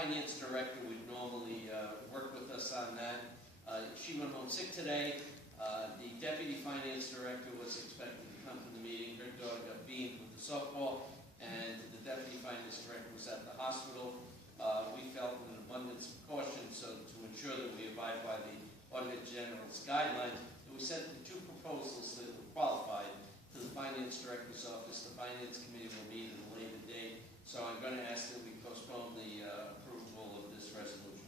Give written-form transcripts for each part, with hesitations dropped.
finance director would normally work with us on that. She went home sick today. The deputy finance director was expected to come to the meeting. Her daughter got beamed with the softball, and the deputy finance director was at the hospital. We felt in an abundance of caution, so to ensure that we abide by the Auditor General's guidelines, that we sent the two proposals that were qualified to the finance director's office. The finance committee will meet at a later date, so I'm going to ask that we postpone the approval of this resolution.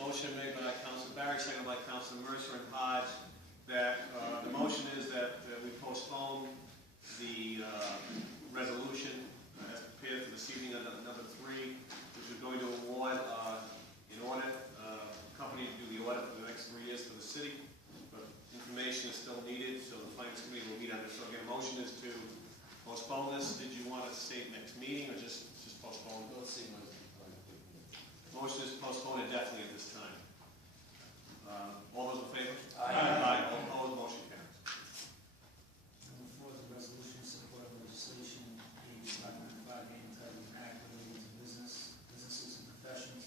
Motion made by Councilor Barry, seconded by Councilor Mercer and Hodge, that the motion is that we postpone the resolution as prepared for this evening, number 3, which is going to award an audit company to do the audit for the next 3 years for the city. But information is still needed, so the finance committee will meet on this. So again, motion is to postpone this. Did you want to say next meeting or just postpone? We'll see when. Motion is postponed indefinitely at this time. All those in favor? Aye. Aye. All opposed, motion carries. Number 4 is a resolution in support of legislation AB 595 entitled an act relating to businesses and professions,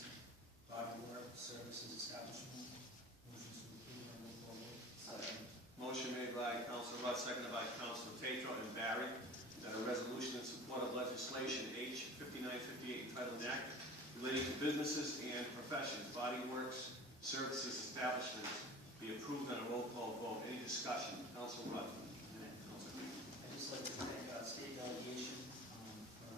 body work, services, establishment. Motion to approve and roll call vote. Second. Motion made by Councilor Rudd, seconded by Councilor Tatro and Barry, that a resolution in support of legislation H 5958 entitled an act relating to businesses and professions, body works, services, establishments, be approved on a roll call vote. Any discussion? Councilor Rudd. Councilor Green. I'd just like to thank our state delegation for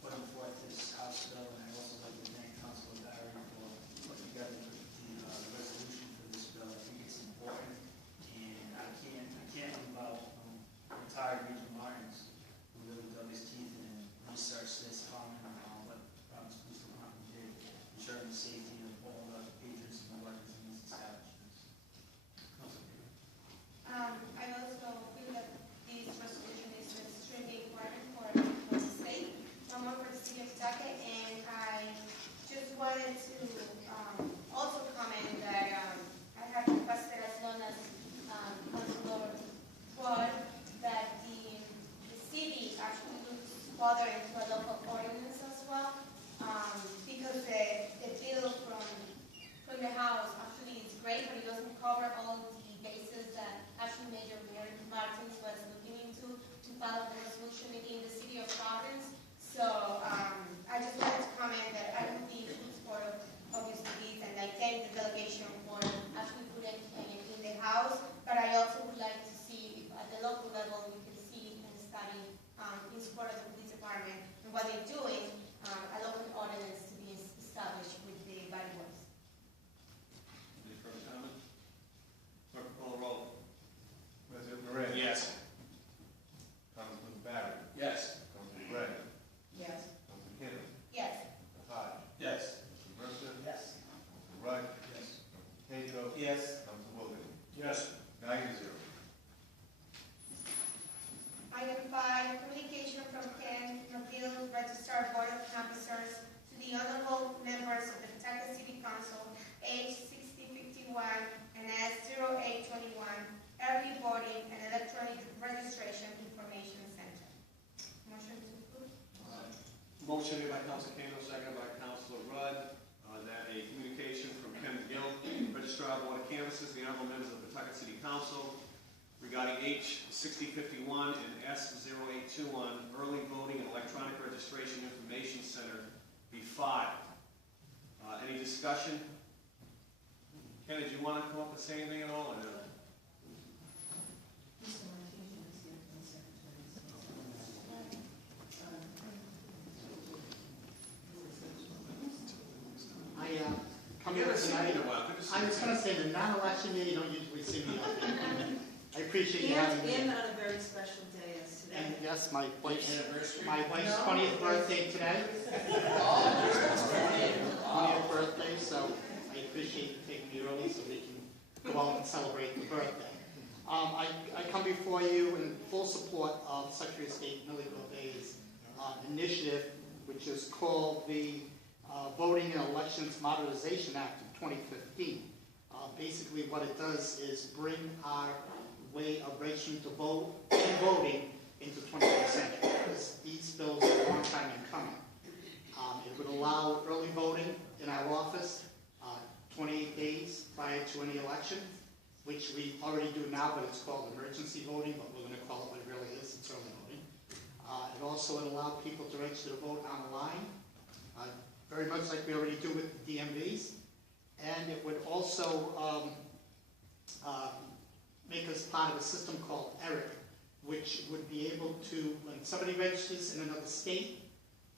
putting forth this House bill, and I'd also like to thank Councilor Barry for putting together the resolution for this bill. I think it's important, and I can't leave out retired Regent Martins, who really dug his teeth in and researched this comment on what Providence Police Department did, ensuring the safety of all the patrons and the workers in these establishments. Councilor Green. I also feel that this resolution is extremely important for the state, for the city of Pawtucket, and I just wanted to also comment that I have requested, as long as Councilor Rudd, that the city actually looks further into a local ordinance as well, because the bill from the House actually is great, but it doesn't cover all the bases that actually Major Martins was looking into to follow the resolution in the city of Providence. So I just wanted to comment that I would be in support of obviously this, and I thank the delegation for actually putting it in the House, but I also would like to see if at the local level we can see and study in support of the police department and what they're doing, a local ordinance to be established with the body works. Any further comment? Clerk, call the roll. President Moran. Yes. Councilman Barry. Yes. Councilman Gray. Yes. Councilman Kennedy. Yes. Councilman Hodge. Yes. Councilman Mercer. Yes. Councilman Rudd. Yes. Councilman Tatro. Yes. Councilman Wilson. Yes. 9-0. Item 5, communication from Ken McGill, Registrar Board of Canvassers, to the honorable members of the Pawtucket City Council, age 6051 and S0821, early voting and electronic registration information center. Motion to approve. Motion made by Councilor Kano, seconded by Councilor Rudd, that a communication from Ken McGill, Registrar Board of Canvassers, the honorable members of the Pawtucket City Council, regarding H 6051 and S0821, early voting and electronic registration information center, be filed. Any discussion? Ken, did you want to come up and say anything at all? Or no? Come here tonight. I was going to say, the non-election year, you don't usually see me up here. I appreciate you having me. And on a very special day as today. And yes, my wife's Anniversary? 20th birthday today. Oh, 20th birthday, so I appreciate you taking me early so we can go out and celebrate the birthday. I come before you in full support of Secretary of State Millie Gouvet's initiative, which is called the Voting and Elections Modernization Act of 2015. Basically what it does is bring our way of registering to vote and voting into the 21st century, because these bills are a long time in coming. It would allow early voting to any election, which we already do now, but it's called emergency voting, but we're going to call it what it really is, it's early voting. It also would allow people to register to vote online, very much like we already do with the DMVs. And it would also make us part of a system called ERIC, which would be able to, when somebody registers in another state,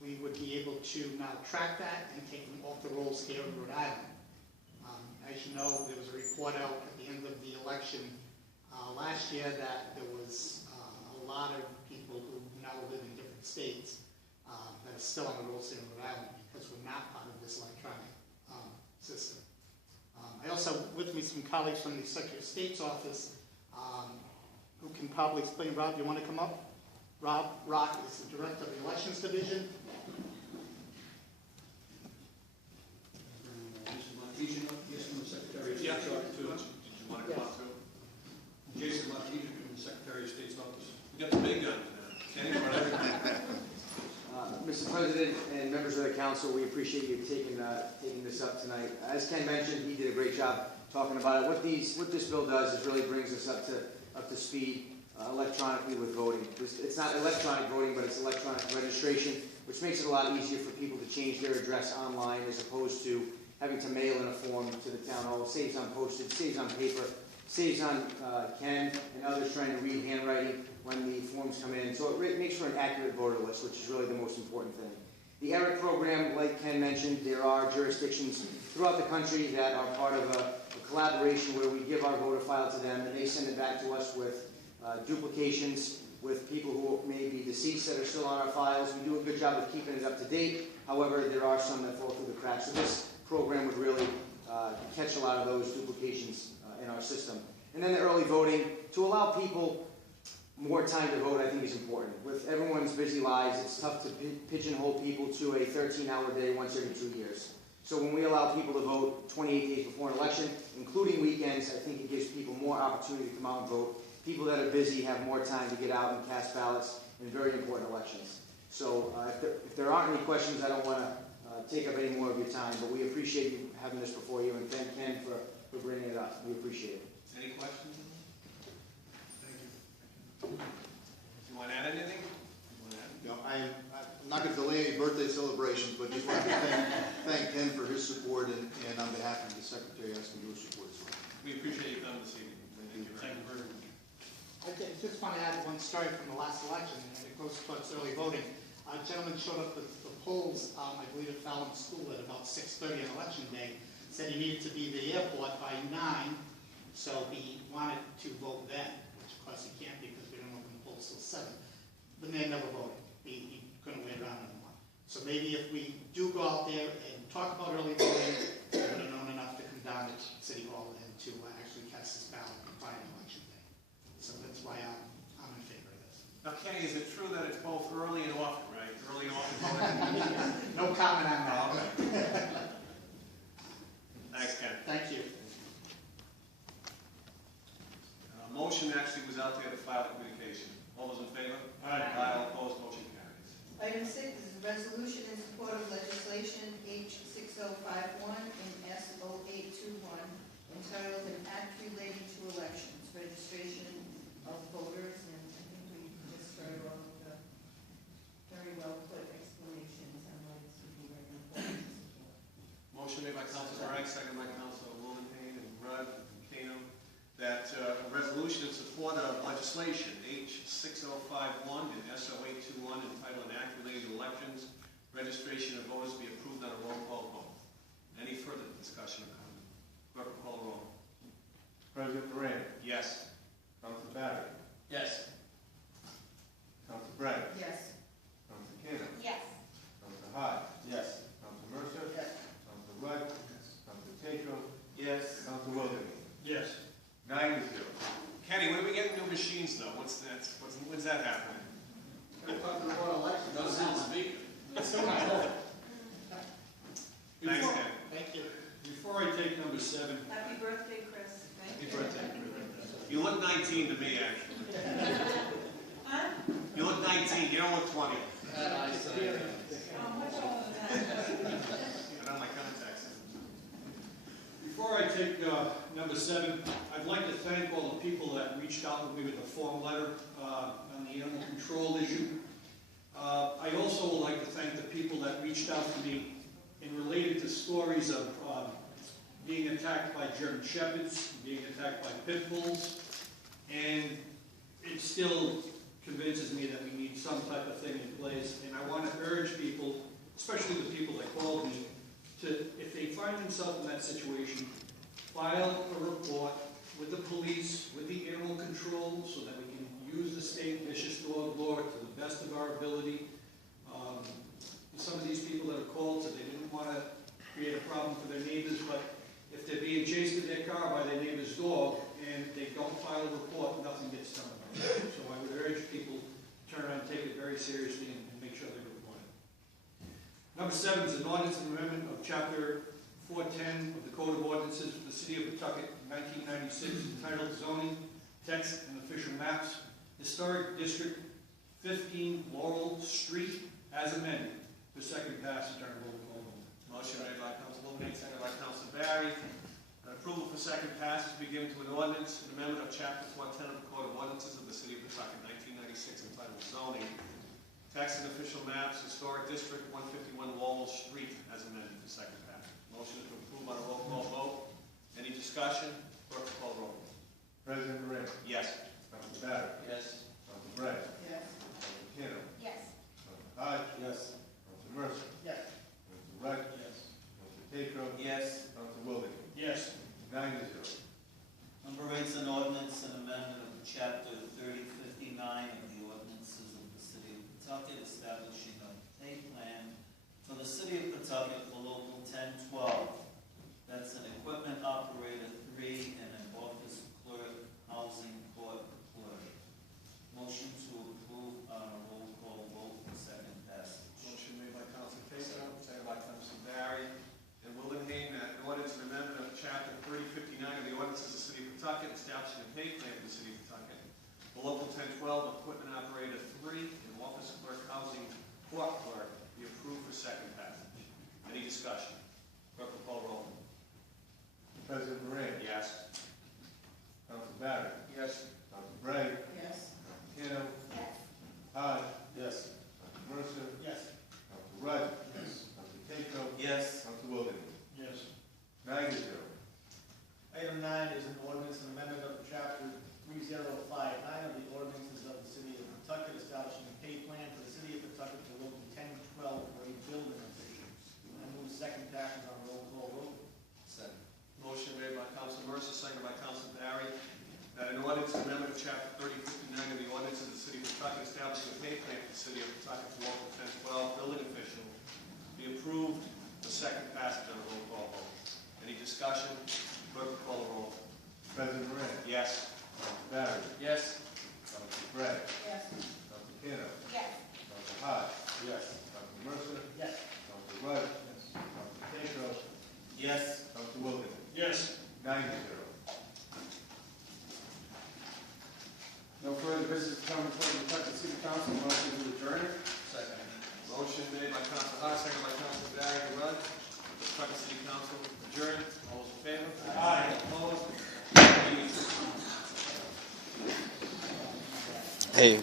we would be able to now track that and take them off the rolls here in Rhode Island. As you know, there was a report out at the end of the election last year that there was a lot of people who now live in different states that are still on the rolls here in Rhode Island because we're not part of this electronic system. I also, with me, some colleagues from the Secretary of State's office who can probably explain. Rob, you want to come up? Rob Rock is the Director of the Elections Division. Yes, from the Secretary of Yeah. State's office. Did you want to come up too? Jason Martinez from the Secretary of State's office. You got the big guns now. Kenny, run everything. Mr. President and members of the council, we appreciate you taking this up tonight. As Ken mentioned, he did a great job talking about it. What this bill does is really brings us up to speed electronically with voting. It's not electronic voting, but it's electronic registration, which makes it a lot easier for people to change their address online as opposed to having to mail in a form to the town hall. It saves on postage, saves on paper, saves on Ken and others trying to read handwriting when the forms come in. So it makes for an accurate voter list, which is really the most important thing. The ERIC program, like Ken mentioned, there are jurisdictions throughout the country that are part of a collaboration where we give our voter file to them and they send it back to us with duplications, with people who may be deceased that are still on our files. We do a good job of keeping it up to date. However, there are some that fall through the cracks. So this program would really catch a lot of those duplications in our system. And then the early voting, to allow people more time to vote, I think is important. With everyone's busy lives, it's tough to pigeonhole people to a 13-hour day once every 2 years. So when we allow people to vote 28 days before an election, including weekends, I think it gives people more opportunity to come out and vote. People that are busy have more time to get out and cast ballots in very important elections. So if there aren't any questions, I don't want to take up any more of your time, but we appreciate you having this before you, and thank Ken for bringing it up. We appreciate it. Any questions? Thank you. You want to add anything? No, I'm not going to delay any birthday celebrations, but just want to thank Ken for his support and on behalf of the Secretary, asking your support as well. We appreciate you coming this evening. Thank you very much. I just want to add one story from the last election, and it goes towards early voting. A gentleman showed up with the polls, I believe at Fallon School at about 6:30 on election day, said he needed to be at the airport by 9, so he wanted to vote then, which of course he can't because we don't open the polls till 7. The man never voted. He couldn't wait around anymore. So maybe if we do go out there and talk about early voting, he would have known enough to come down to City Hall and to actually cast his ballot prior to election day. So that's why I'm in favor of this. Now, Kenny, is it true that it's both early and often, right? Early and often voting? No comment on that. Okay. Thanks, Ken. Thank you. Motion actually was out there to file communication. All those in favor? Aye. All opposed, motion carries. Item 6 is a resolution in support of legislation H6051 and S0821 entitled An Act Relating to Elections, Registration of Voters, and I think we just heard all of the very well put explanations on why this would be very important to support. Motion made by Council Barrett, second by Council Wildenhain and Rudd and Kano, that a resolution in support of legislation H6051 and S0821 entitled An Act Relating to Elections, Registration of Voters be approved on a roll call vote. Any further discussion or comment? Clerk will call the roll. President Moran, Yes. Council Barry, Yes. Council Brett, Yes. Council Kano, Yes. Council Hodge, Yes. Council Mercer, Yes. Council Rudd, Council Tatro, Yes. Council Wildenhain. Yes. 9-0. Kenny, when are we getting new machines though? When's that happening? Goes in the speaker. Thanks, Ken. Thank you. Before I take number 7, Happy birthday, Chris. Thank you. happy birthday. You look 19 to me, actually. Huh? You look 19, you don't look 20. That eyesight. Oh, much older than that. Put on my contacts. Before I take number Number 7, I'd like to thank all the people that reached out to me with a form letter on the animal control issue. I also would like to thank the people that reached out to me and related to stories of being attacked by German Shepherds, being attacked by pit bulls, and it still convinces me that we need some type of thing in place. And I want to urge people, especially the people that called me, to, if they find themselves in that situation, file a report with the police, with the animal control, so that we can use the state vicious dog law to the best of our ability. Some of these people that have called said they didn't want to create a problem for their neighbors, but if they're being chased in their car by their neighbor's dog and they don't file a report, nothing gets done about it. So I would urge people to turn around and take it very seriously and make sure they report it. Number 7 is an ordinance and amendment of Chapter 410 of the Code of Ordinances for the City of Pawtucket, 1996, entitled Zoning, Text, and Official Maps, Historic District 15 Laurel Street, as amended, for second passage on roll call vote. Motion made by Council Lopez, seconded by Council Barry. Approval for second passage be given to an ordinance, an amendment of Chapter 410 of the Code of Ordinances of the City of Pawtucket, 1996, entitled Zoning, Text and Official Maps, Historic District 151 Laurel Street, as amended for second passage. Motion to approve on a roll call vote. Any discussion? Clerk will call the roll. President Moran. Yes. Council Barry. Yes. Council Gray. Yes. Council Kano. Yes. Council Hodge. Yes. Council Mercer. Yes. Council Wright. Yes. Council Tatro. Yes. Council Wilson. Yes. 9-0. Number 8 is an ordinance and amendment of Chapter 3059 of the ordinances of the City of Pawtucket, establishing a pay plan for the City of Pawtucket for Local 1012. That's an equipment operator 3 and an office clerk, housing court clerk. Motion to approve on a roll call vote for second passage. Motion made by Council Tatro, seconded by Council Barry. And Wildenhain, an ordinance and amendment of Chapter 3059 of the ordinances of the City of Pawtucket, establishing a pay plan for the City of Pawtucket. For Local 1012, equipment operator 3 and office clerk, housing court clerk be approved for second passage. Any discussion? Clerk will call roll. President Moran. Yes. Council Barry. Yes. Council Gray. Yes. Council Kano. Yes. Hodge. Yes. Council Mercer. Yes. Council Wright. Yes. Council Tatro. Yes. Council Wilson. Yes. 9-0. Item 9 is an ordinance and amendment of Chapter 3059 of the ordinances of the City of Pawtucket, establishing a pay plan for the City of Pawtucket for Local 1012 grade building officials. I move second passage on roll call vote. Second. Motion made by Council Mercer, seconded by Council Barry, that an ordinance and amendment of Chapter 3059 of the ordinances of the City of Pawtucket, establishing a pay plan for the City of Pawtucket for Local 1012 building official be approved for second passage on a roll call vote. Any discussion? Clerk will call the roll. President Moran. Yes. Council Barry. Yes. Council Gray. Yes. Council Kano. Yes. Council Hodge. Yes. Council Mercer. Yes. Council Wright. Council Tatro. Yes. Council Wilson. Yes. 9-0. No further business to come before the Pawtucket City Council. Motion to adjourn. Second. Motion made by Council Hodge, seconded by Council Barry to run. The Pawtucket City Council adjourned. All those in favor? Aye. Opposed? Meeting is adjourned. Hey.